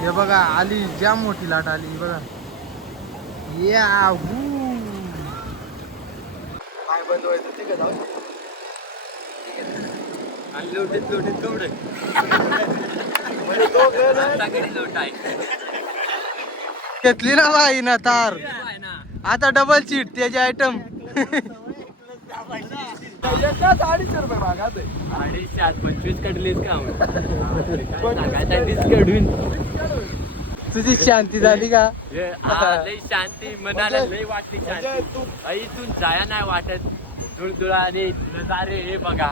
हे बघा आली जाम मोठी लाट आली हे बघा. बंद व्हायचं जाऊ आणि लोटीत लोटीत कवडे लोट आहे. घेतली ना बाई ना. तार आता डबल सीट त्याचे आयटम एकाच अडीचशे रुपये भागात आहे. अडीचशे आत पंचवीस कडलीस का? सांगायचा तुझी शांती झाली का? लई शांती मनाला लई वाटली शांती. इथून जाया नाही वाटत. दुळदुळा आणि नजारे हे बघा.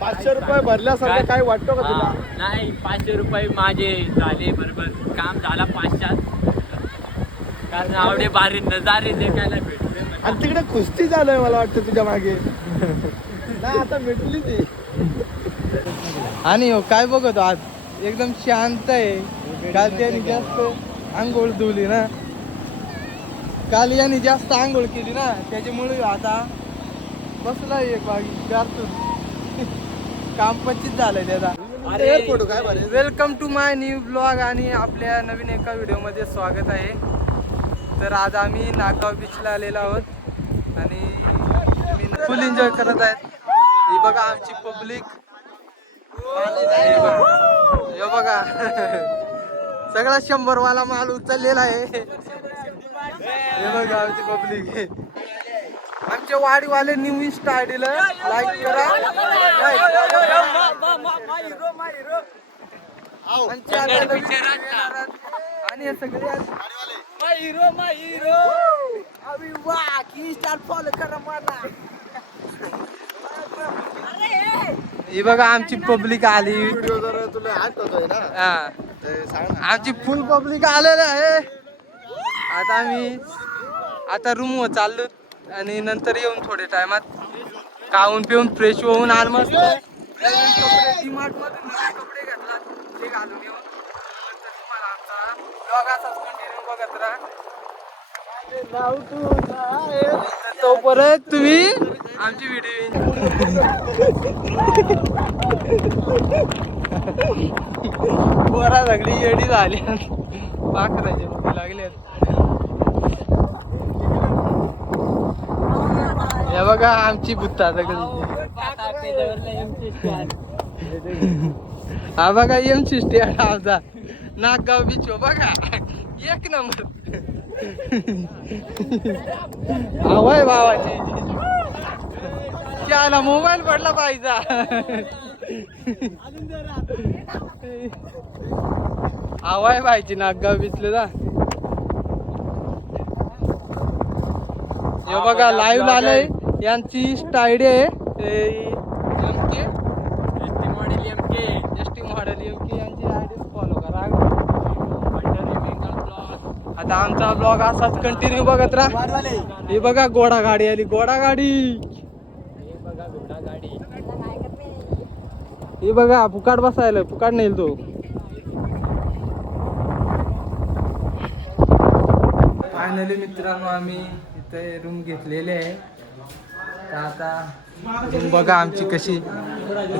पाचशे रुपये भरल्यासारखं काय? वाटतं का तुला? नाही पाचशे रुपये माझे झाले बरोबर. काम झाला पाचशात. कारण आवडे बारी नजारे देखायला भेटले. आणि तिकडे कुस्ती झालंय मला वाटतं तुझ्या मागे. नाही आता मिटली ती. आणि हो काय बघतो आज? एकदम शांत आहे. काल त्याने जास्त आंघोळ धुवली ना. काल याने जास्त आंघोळ केली ना त्याच्यामुळे आता बसला एक बागी गारतून काम पच्चीस झालंय त्याचा. Welcome to my new blog आणि आपल्या नवीन एका व्हिडिओमध्ये स्वागत आहे. तर आज आम्ही नागाव बीचला आलेलो आहोत. आणि फुल एन्जॉय करत आहेत. ही बघा आमची पब्लिक. हे बघा. सगळा शंभर वाला माल उचललेला आहे. हे बघा आमची पब्लिक. आमच्या वाडीवाले न्यू इंस्टा आयडीला लाईक करा. आणि channel ला video येणार. आणि हे सगळे ही बघा आमची पब्लिक आली. व्हिडिओ जर तुला आठवतोय ना हा. ते सांग ना आमची फुल पब्लिक आलेलं आहे. आता आम्ही आता रूम वर चाललो आणि नंतर येऊन थोडे टायमात खाऊन पिऊन फ्रेश होऊन आणि मस्त. नवीन कपडे मधून नवीन कपडे घेतला ते घालून येऊन. नंतर तुम्हाला आमचा असाच कंटिन्यू बघत राहा. तो परत तुम्ही आमची व्हिडिओ बरा सगळी येडी झाली. पाखराचे मुली लागले हे बघा आमची बुत्ता सगळी हा बघा एम सिस्टी आमचा. नागगाव बीच हो बघा. एक नंबर. आवय भावाची. त्याला मोबाईल पडला पाहिजे. आवाय पाहिजे नागगाव बीचले जा. हे बघा लाईव्ह आलंय यांची स्टाईड आहे MK model M K S T model MK यांची आयडी फॉलो करा आता आमचा ब्लॉग असाच कंटिन्यू बघत राहा. हे बघा घोडा गाडी आली घोडा गाडी बघा गाडी हे बघा फुकाट बसायला फुकाट नाही तो. फायनली मित्रांनो आम्ही इथे रूम घेतलेले आहे. तर आता रूम बघा आमची कशी.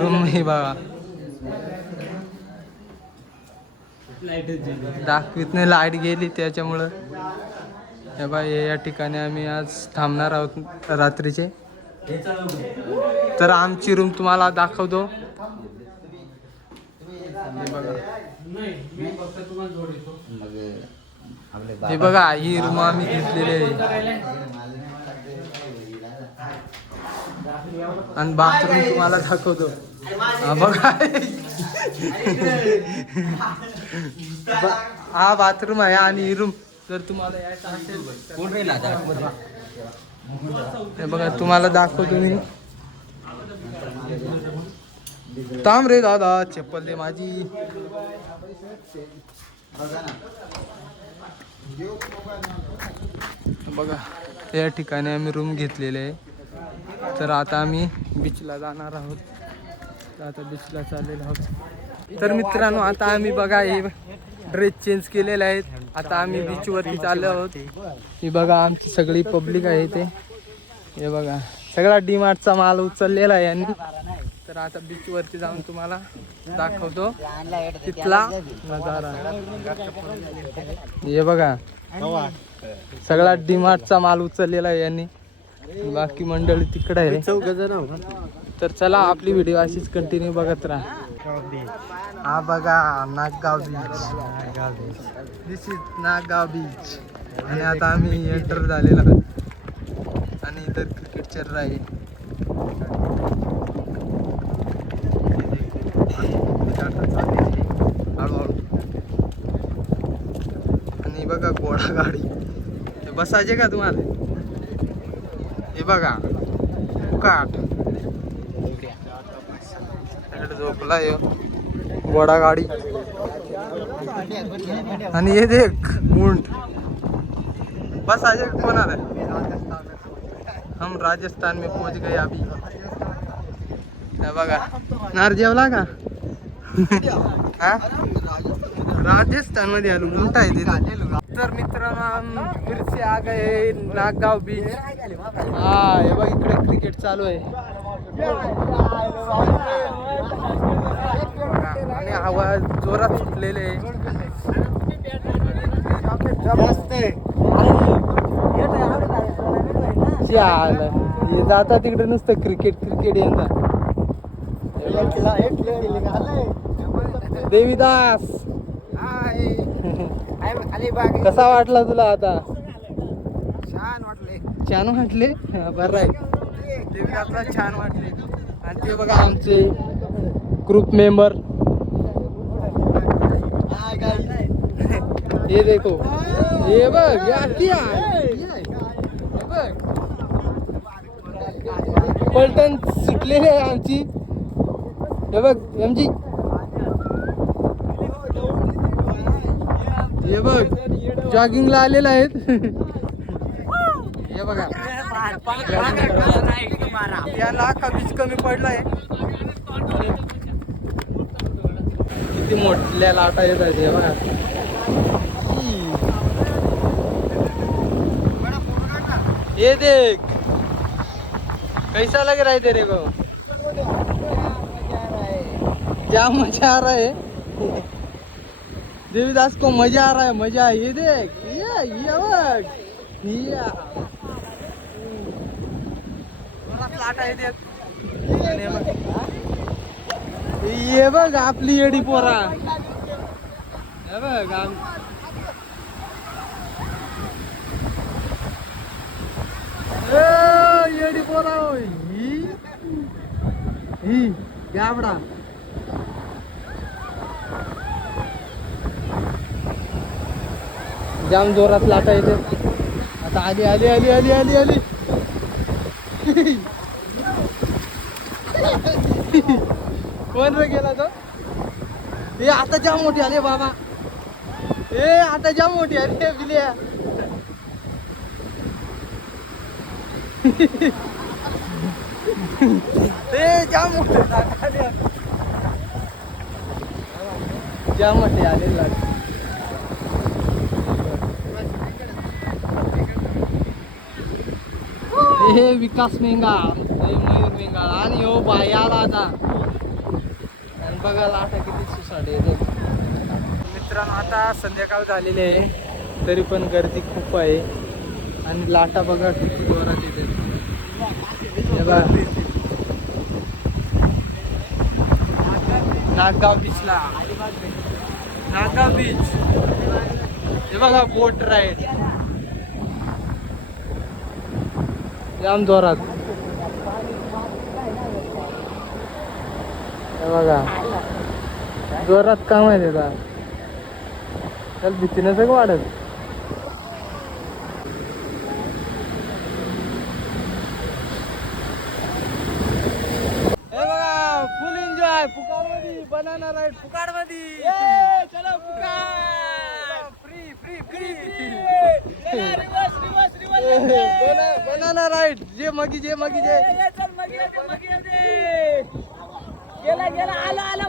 रूम ही बघा. दाखवीत नाही लाइट गेली त्याच्यामुळं. हे या ठिकाणी आम्ही आज थांबणार आहोत रात्रीचे. तर आमची रूम तुम्हाला दाखवतो. हे बघा हे बघा ही रूम आम्ही घेतलेली आहे. आणि बाथरूम तुम्हाला दाखवतो. बघा. हा बाथरूम आहे आणि ही रूम जर तुम्हाला यायचं असेल बघा तुम्हाला दाखवतो मी. थांब रे दादा चप्पल दे माझी. बघा या ठिकाणी आम्ही रूम घेतलेले आहे. तर आता आम्ही बीचला जाणार आहोत. तर आता बीचला चाललेलो आहोत तर मित्रांनो आता आम्ही बघा हे ड्रेस चेंज केलेले आहेत. आता आम्ही बीचवरती चाललो आहोत. ही बघा आमची सगळी पब्लिक आहे ते हे बघा सगळा डीमार्टचा माल उचललेला आहे यांनी. तर आता बीच वरती जाऊन तुम्हाला दाखवतो. तिथला नजारा. हे बघा सगळा डीमार्टचा माल उचललेला आहे यांनी. बाकी मंडळी तिकडे आहे. चौघ जण तर चला आपली व्हिडिओ अशीच कंटिन्यू बघत राहा. हा बघा Nagaon beach Nagaon beach this is Nagaon beach आणि आता आम्ही एंटर झालेलो आहोत. आणि इतर क्रिकेटचर चल हळूहळू आणि बघा घोडा गाडी. बसायचे का तुम्हाला? हे बघा. काठ झोपला ये घोडा गाडी. आणि ये देख मुंट बस आज कौन हम राजस्थान में पहुंच गए अभी. बघा. नार जेवला का? राजस्थानमध्ये आलो मोठा आहे तिथं. तर मित्रांनो आम आग आहे आ गए नागगाव बीच हा हे बघ इकडे क्रिकेट चालू आहे. आणि हवा जोरात सुटलेले हे जाता तिकडे नुसतं क्रिकेट क्रिकेट यंदा. देवीदास. कसा वाटला तुला आता? छान वाटले. छान वाटले? बरं आहे. देवीदासला छान वाटले. हे बघा आमचे ग्रुप मेंबर हे देखो. हे बघ हे बघ. पलटण सुटलेली आहे आमची. हे बघ एमजी हे बघ जॉगिंगला आलेला आहेत. हे बघा. याला कमीच कमी पडलाय. किती मोठल्या लाटा येत आहेत हे बघा. ये देख. कैसा लग रहा है तेरे को क्या मजा आ रहा है? देवीदास को मजा आ रहा है मजा ये देख. ये ये बघ ये लाटा येतात ये बघ आपली येडी पोरा. हे बघ आम- येडी पोरा होय. ही? ही गाबडा. जाम जोरात लाटा येते आता आली आली आली आली आली आली. कोण रे गेला तो? हे आता जाम मोठी आली बाबा. ए आता जाम मोठी आली रे बिलिया. ए जाम मोठी जाम मोठी आले लागले हे विकास मेंगा. मयूर मेंगा आणि हो बाई आला आता. आणि बघा लाटा किती सुसाट येते मित्रांनो आता संध्याकाळ झालेली आहे. तरी पण गर्दी खूप आहे. आणि लाटा बघा किती जोरात येते नागगाव बीचला. नागगाव बीच. हे बघा बोट राईड. जाम जोरात हे बघा. जोरात काम आहे त्याचा. त्याला भीती नसेल का वाढत बघा फुल एन्जॉयमध्ये बनाना राईड फुकाड. मध्ये चलो फुकाड free free free banana ride जे मगी जे मगी जे. गेला गेला आला आला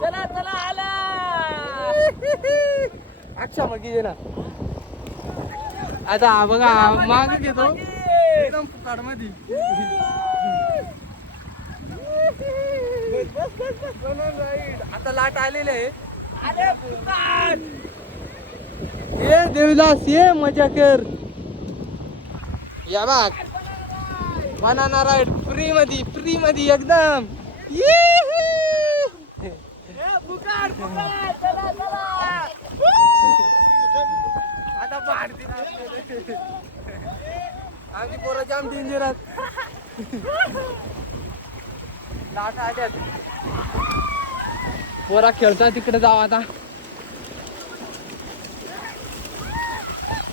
चला चला आला. अच्छा मगी ना. आता बघा माग घेतो. एकदम फुकाडमध्ये आता लाट आलेले आहे. ये देवदास ये मजा कर. या बाग बनाना राईड फ्री मध्ये फ्री मध्ये एकदम! आता आपल्याला. आमची पोरं जाम डेंजर लाट आल्यात. पोरा खेळता तिकडे जाऊ आता.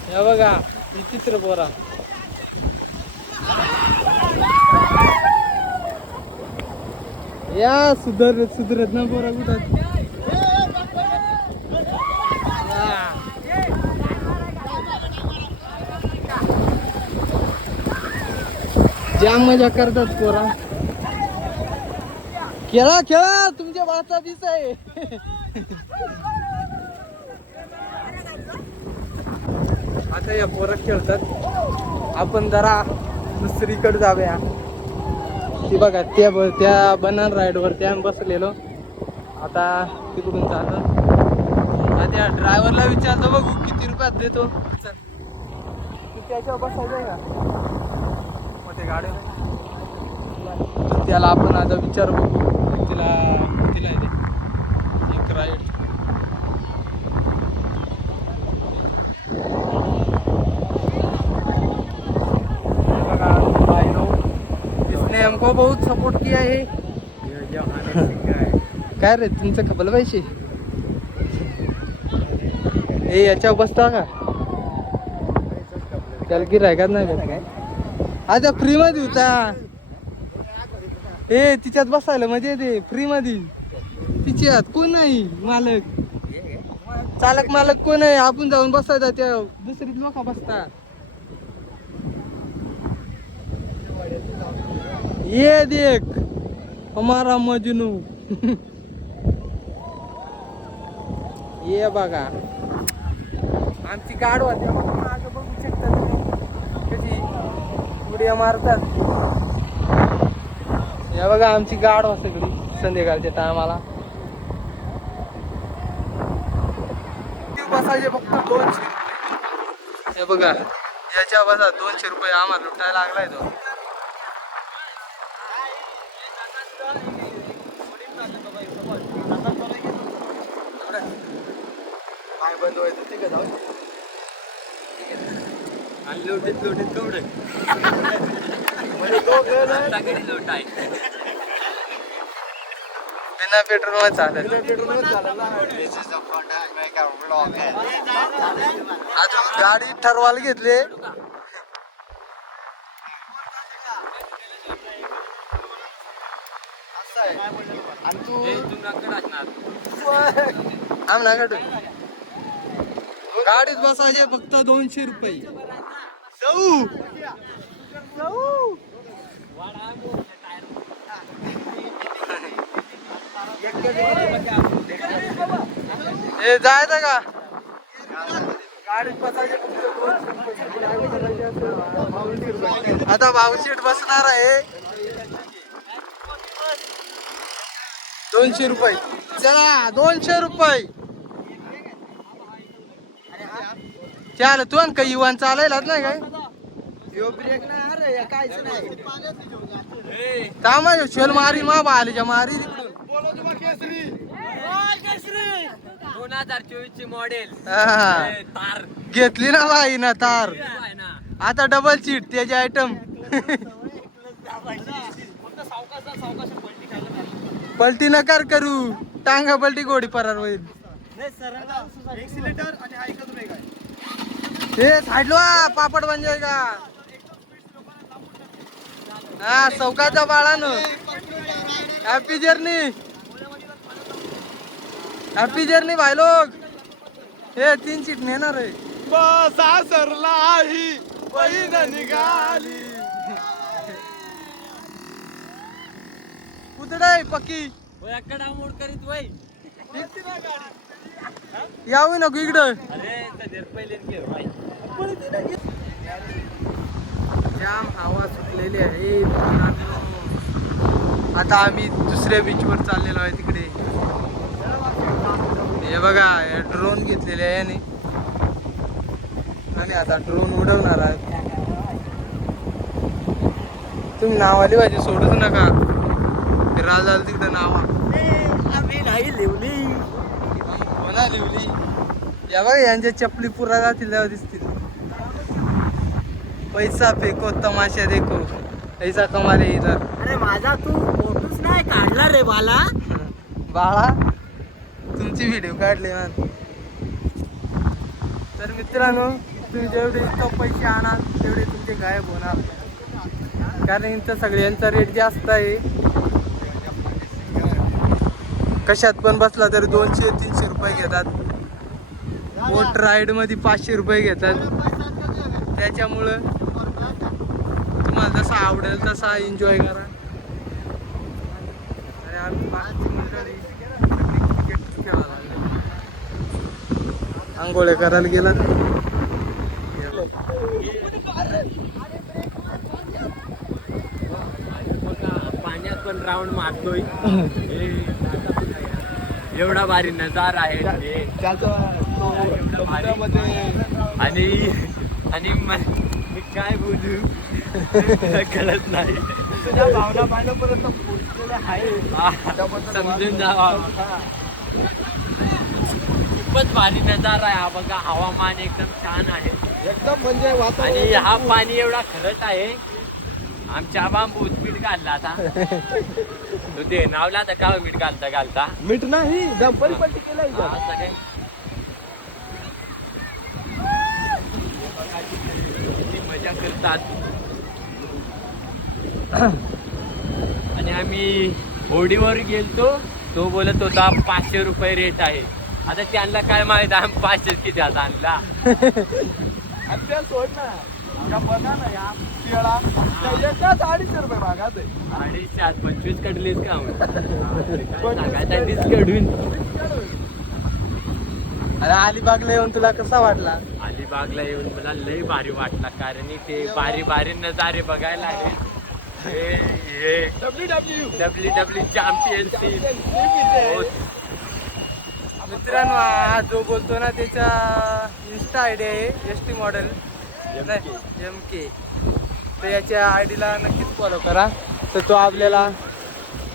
हे बघा विचित्र पोरा. या सुधर सुधरत ना बोरा कुठं? ज्या मजा करतात पोरा. खेळा खेळा तुमच्या बाचा दिस आहे. आता या पोरं खेळतात. आपण जरा दुसरीकडे जाऊया. ती बघा त्या ब- त्या बनान राईडवर त्या बसलेलो. आता तिकडून चालत आता त्या ड्रायव्हरला विचारतो बघू किती रुपयात देतो. त्याच्यावर बसायचं आहे का? मोठे गाडी तर त्याला आपण आता विचार बघू. तिला तिला आहे ते. एक राईड बघा भाई लोग हमको बहुत सपोर्ट किया है। काय रे तुमचं खपलं पैसे ए याच्यावर बसता का त्याला गिरायकाच नाही भेटत. आता फ्री मध्ये होता। ए तिच्यात बसायला मजा येते फ्री मध्ये. तिच्यात कोण नाही मालक. चालक मालक कोण आहे? आपण जाऊन बसायचा त्या दुसरीत लोक बसतात. ये देख हमारा मजनू। ये बघा. आमची गाड होती मागं बघू शकता तुम्ही. कशी उड्या मारतात. या बघा आमची गाड हो सगळी संध्याकाळच्या टायमाला बसायचे फक्त दोनशे हे बघा याच्या बसा दोनशे रुपये आम्हाला लुटायला लागलाय तो. बंद व्हायचं जाऊ? लोटीत लोटीत कवडे. सगळी लोट आहे. बिना पेट्रोलमध्ये चालेल. अजून गाडी ठरवायला घेतली. हे तू गाडीत बसायचे फक्त दोनशे रुपये. सऊ. ए जायचं का? बसायचे आता भाऊ सीट बसणार आहे. दोनशे रुपये. चला दोनशे रुपये. चाल तू आणि काही युवान चालायलाच नाही काय? ब्रेक नाही अरे काहीच नाही. थांबा शेल मारी मा बालीच्या मारी. दोन हजार चोवीस ची मॉडेल. तार घेतली ना बाई ना तार. आता डबल सीट त्याचे आयटम पलटी नकार करू. टांगा पलटी गोडी परार होईल. हा आहे साईडलो पापड बन जाएगा हा चौकाचा बाळानं हॅपी जर्नी हॅपी जर्नी भाई लोग हे तीन सीट नेणार आहे. बसा सरला ही बहीण निघाली कुठे पक्की कडा मोड करीत वय यावं नको इकडं. पहिले जाम हवा सुटलेली आहे. आता आम्ही दुसऱ्या बीचवर चाललेलो आहे तिकडे. हे बघा ड्रोन घेतलेले आहे याने. आणि आता ड्रोन उडवणार आहे. तुम्ही नावाली पाहिजे सोडूच नका. राजाल राजाला तिकडे नावा. आम्ही नाही या बघा यांच्या चपली पुरा जातील तेव्हा दिसतील. पैसा फेको तमाशा देखो. पैसा कमाले इधर अरे माझा तू फोटोच नाही काढला रे मला बाळा तुमची व्हिडिओ काढले ना. तर मित्रांनो तुम्ही जेवढे इतकं पैसे आणाल तेवढे तुमचे गायब होणार. कारण इथं सगळ्यांचा रेट जास्त आहे. कशात पण बसला तर दोनशे तीनशे रुपये घेतात. बोट राईडमध्ये पाचशे रुपये घेतात. त्याच्यामुळं तुम्हाला जसा आवडेल तसा एन्जॉय करा. आणि आम्ही बाहेरची मंडळी क्रिकेट खेळायला लागलो. आंघोळ्या करायला गेला पाण्यात पण राऊंड मारतोय. हे, एवढा भारी नजारा आहे आणि आणि म- मी काय बोलू? कळत नाही. तुझ्या भावना पाण्यापर्यंत त्याबद्दल समजून जावा. खूपच भारी नजारा आहे. हा बघा हवामान एकदम छान आहे. एकदम म्हणजे आणि हा पाणी एवढा खरंच आहे. आमच्या बांबू मीठ घालला आता. तू ते नावला तर का मीठ घालता घालता. मीठ नाही डंपरी पट्टी केलं इथं. सगळे. किती मजा करतात. आणि आम्ही होडीवर गेलतो तो बोलत होता पाचशे रुपये रेट आहे. आता त्यांना काय माहीत आम्ही पाचशे किती आता आणला. सोड ना बघा ना या केळा त्या एकाच अडीचशे रुपये मागात आहे. अडीचशे आत पंचवीस कडलीस का कडून. अरे अलिबागला येऊन तुला कसा वाटला? अलिबागला येऊन मला लय भारी वाटला कारण इथे बारी बारी नजारे बघायला आहे हे हे. W W W W championship मित्रांनो हा जो बोलतो ना त्याचा इन्स्टा आय डी आहे S T model M K तर याच्या आय डीला नक्कीच फॉलो करा. तर तो आपल्याला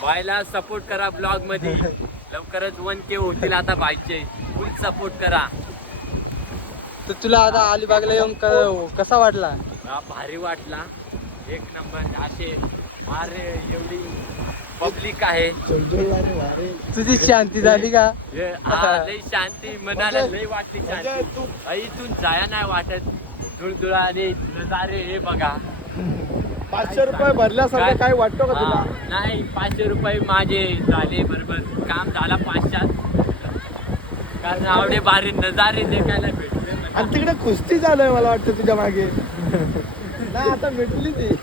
बायला सपोर्ट करा ब्लॉगमध्ये. लवकरच वन के होतील आता बायचे फुल सपोर्ट करा. तर तुला आता अलिबागला येऊन क- कसा वाटला? हा भारी वाटला. एक नंबर असे अरे एवढी पब्लिक आहे. तुझी शांती झाली का? हे, हा, लय शांती. मनाला लय वाटते शांती. तू इथून जाया नाही वाटत. धुळधुळा आणि नजारे हे बघा. पाचशे रुपये भरल्यासारखं काय? वाटतं का तुला? नाही पाचशे रुपये माझे झाले बरोबर. काम झाला पाचशात. कारण आवडे बारी नजारे देखायला भेटले मला. आणि तिकडे कुस्ती झालंय मला वाटतं तुझ्या मागे. नाही आता मिटली ती.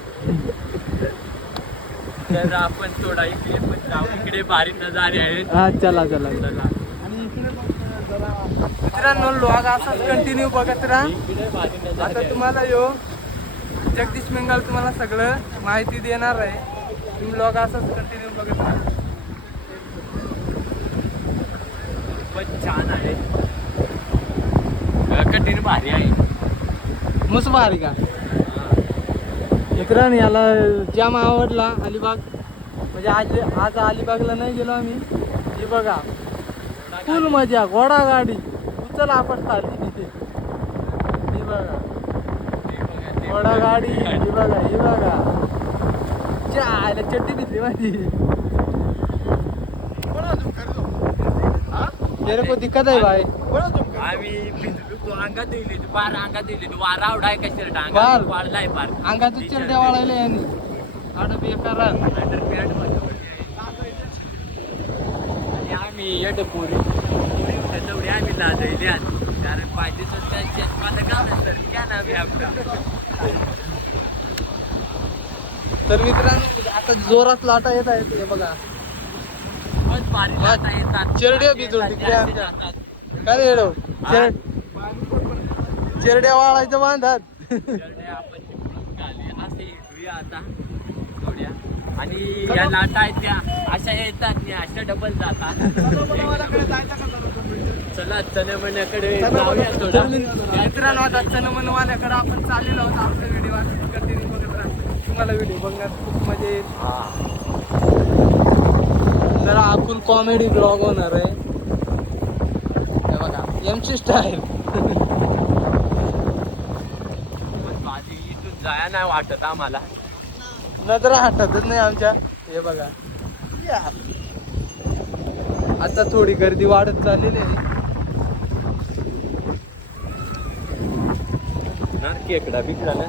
तर आपण थोडा इकडे पण जाऊ. इकडे भारी नजारे आहेत. हा चला चला. चला. आणि इकडे जरा मित्रांनो लॉग असाच कंटिन्यू बघत राहा. इकडे भारी नजारे आता आहेत. तुम्हाला यो जगदीश बेंगाल तुम्हाला सगळं माहिती देणार आहे. तुम्ही लॉग असाच कंटिन्यू बघत राहा. खूपच छान आहे. कठीण भारी आहे. मस्त भारी का? याला जाम आवडला अलिबाग. म्हणजे आज आज अलिबागला नाही गेलो आम्ही. हे बघा. फुल मजा घोडा गाडी. उचल आपण खाली हे बघा घोडा गाडी हे बघा हे बघा चायला चड्डी भिजली माझी तेरे को दिक्कत आहे भाई आम्ही भिजलो तो अंगात दिली पार अंगात दिली वारा उडाय का शर्ट. अंगात वाढलाय पार अंगातून चिरड्या वाळायला यांनी आडं बेकार अंडरपॅन्टमध्ये आणि आम्ही येतो पोरी तेवढी आम्ही लाजयली आज कारण पाहिजे तर चष्माला गाव सर क्या नाव आहे आपला तर मित्रांनो आता जोरात लाटा येत आहेत हे बघा चिरड्या भिजून. काय रे येडो चिर- चिरड्या वाळायचं बांधात आणि या लाटा आहेत त्या अशा येतात अशा डबल जातात चला चनमण्याकडे जाऊया थोडं. मित्रांनो आता चनमनवाल्याकडे आपण चाललेलो आहोत. आपला व्हिडिओ कंटिन्यू बघत राहा. तुम्हाला व्हिडिओ बघण्यात खूप मजा येईल. हा. जरा आपण कॉमेडी ब्लॉग होणार आहे. हे बघा एमची स्टाईल पण माझी इथून जाया नाही वाटत आम्हाला. नजरा हटतच नाही आमच्या. हे बघा. आता थोडी गर्दी वाढत चाललेली आहे. കേക്കടാ ബിക്കടല്ലേ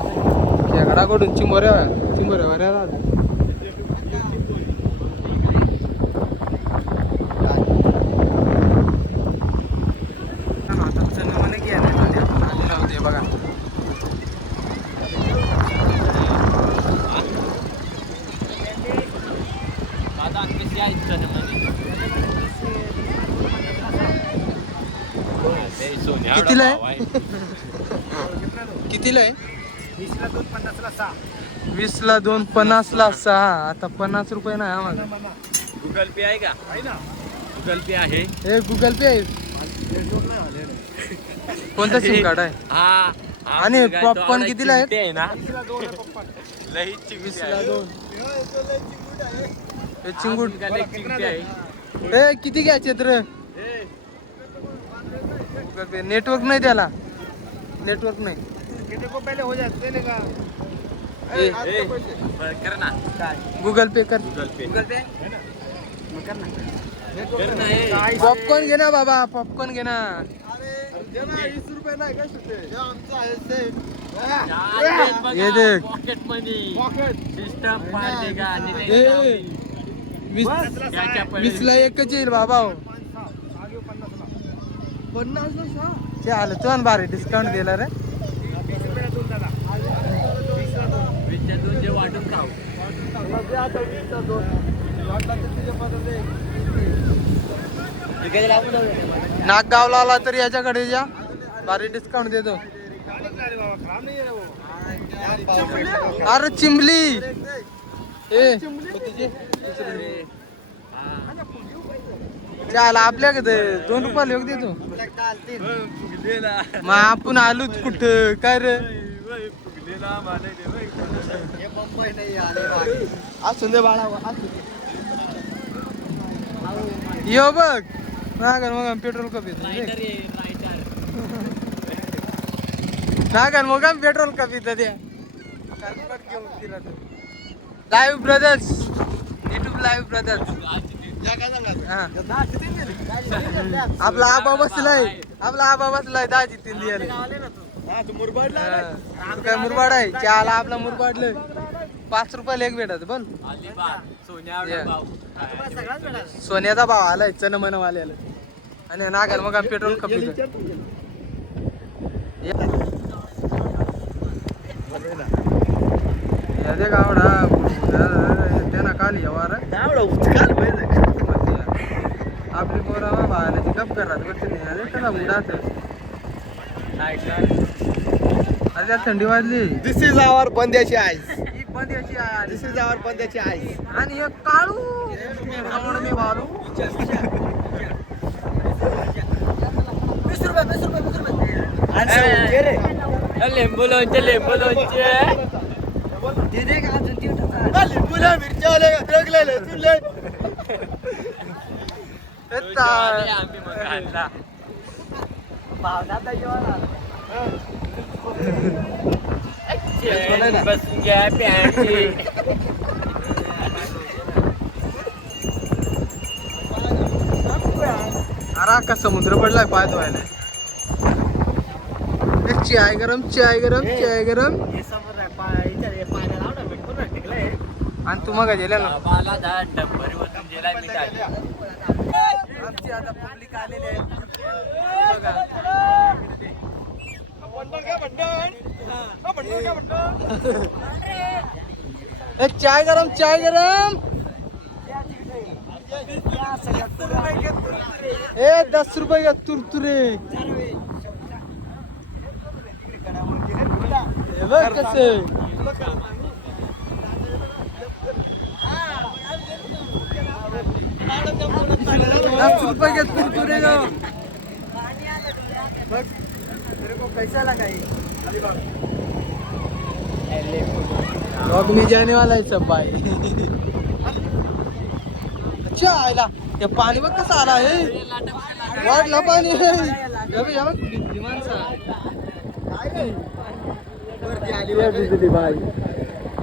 കേക്കടാ കൊടുച്ചും പോരാ കൊച്ചും പോരാ വരാതാ कितीला आहे? कितीला आहे? वीस ला दोन पन्नास ला सहा. आता पन्नास रुपये नाही आम्हाला. गुगल पे आहे का? गुगल पे आहे. हे गुगल पे आहे. कोणतं सिम कार्ड आहे? हा हा आणि मुलगा आहे, तो popcorn कितीला? चिमटे आहे ना? लई चिमटे वीस आहे. ला दोन. हे हा चिंगूट. मुलगा लई चिमटे आहे. ए किती घ्यायचे रे गुगल पे नेटवर्क नाही त्याला. नेटवर्क नाही. ना. गुगल पे कर. गुगल पे गुगल. पॉपकॉर्न घे ना बाबा. पॉपकॉर्न घे ना. वीस रुपये नाही का सुट्टे आमचा आहे सेट हे देख. पॉकेट मनी पॉकेट सिस्टम पाहिजे का आणि ए, ते वीस त्याच्या पहिले- वीस ला एकच येईल बाबा. हो. पन्नास ना ते आलं. तू आणि भारी डिस्काउंट दिला रे. वाटून खाऊ नागगावला आला तर याच्याकडे या भारी डिस्काउंट देतो. अरे चिंबली ए. चाल आपल्याकडे दोन रुपयाला योग देतो. मग आपण आलोच कुठं? काय रे? असून दे बाळा यो बघ. नागन मग पेट्रोल कमी रायटर ये रायटर नागन मग पेट्रोल कमी द्या live brothers YouTube live brothers आपला आबा बसलाय. आपला आबा बसलाय दाजी तीन दिले मुरबाडला काय मुरबाड आहे? चहाला आपला मुरबाडलं पाच रुपयाला एक भेटत पण सोन्याचा भाव सोन्याचा भाव आलाय चनमनवाल्याला आणि नागाल मग पेट्रोल कमी दे गावडा. त्यांना काल येवार उचकाल पाहिजे आपली पोरा भावाला ती गप करत बसते अरे त्याला उडाच अरे थंडी वाजली. This is our बंद्याची ice. ही बंद याची आहे दिस इज आवर बंद्याची आईस. आणि एक काळू. आपण मी वालू लिंबू लोणचे लिंबू लोणचे लिंबूला मिरच्या द्रगलेले तुले आले आम्ही मग आणला चेन बसून घ्या पॅन्टची अरे का समुद्र पडलाय पाय धुवायला चाय गरम चाय गरम चाय गरम आणि तू मग गेल्या ना किती आता पब्लिक आलेली आहे बघा. ए, चाय गरम चाय गरम. ए दस रुपये का तुरतुरे? हे बघ कसं. दस रुपये के कुरकुरे दो तेरे को कैसा लगा ये. ब्लॉग में जाने वाला है सब भाई. अच्छा आयला. या पाणी बघ कसं आला आहे. वाढला पाणी. हे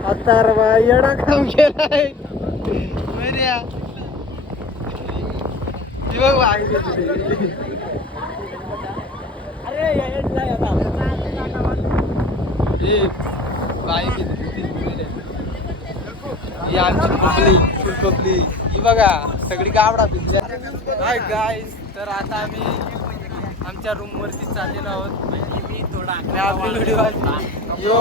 आता काम केलाय. ही. हे. ही आमची पब्लिक फुल पब्लिक ही बघा सगळी गावडा काय गाईस तर आता आम्ही आमच्या रूम वरती चाललेलो आहोत. व्हिडिओ यो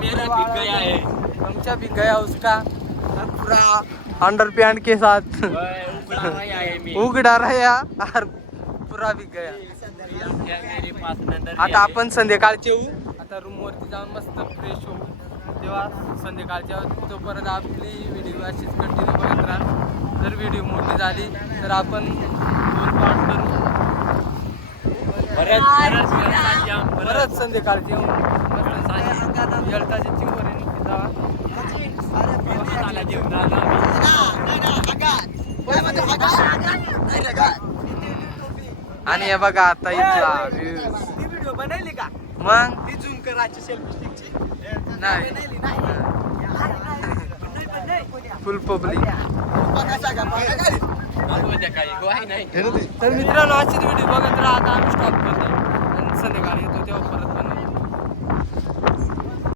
मेरा गया है हमचा भी गया उसका पूरा अंडर पैंट के साथ. है उघडा रहा और पुरा भी गया. आता आपण संध्याकाळचे येऊ. आता रूम वरती जाऊन मस्त फ्रेश होऊ. तेव्हा संध्याकाळच्या तोपर्यंत आपली व्हिडिओ अशीच कंटिन्यू बघत राहा. जर व्हिडिओ मोठी झाली तर आपण दोन पार्ट करू. परत परत परत परत परत संध्याकाळचे येऊन येळताची चिंबरी जावा आणि हे बघा आता इथला. व्हिडिओ बनवली का मग? ती झूम करायची सेल्फी स्टिकची नाही फुल पब्लिक तर मित्रांनो अशीच व्हिडिओ बघत राहा आता आम्ही स्टॉप करतो. आणि संध्याकाळी येतो तेव्हा परत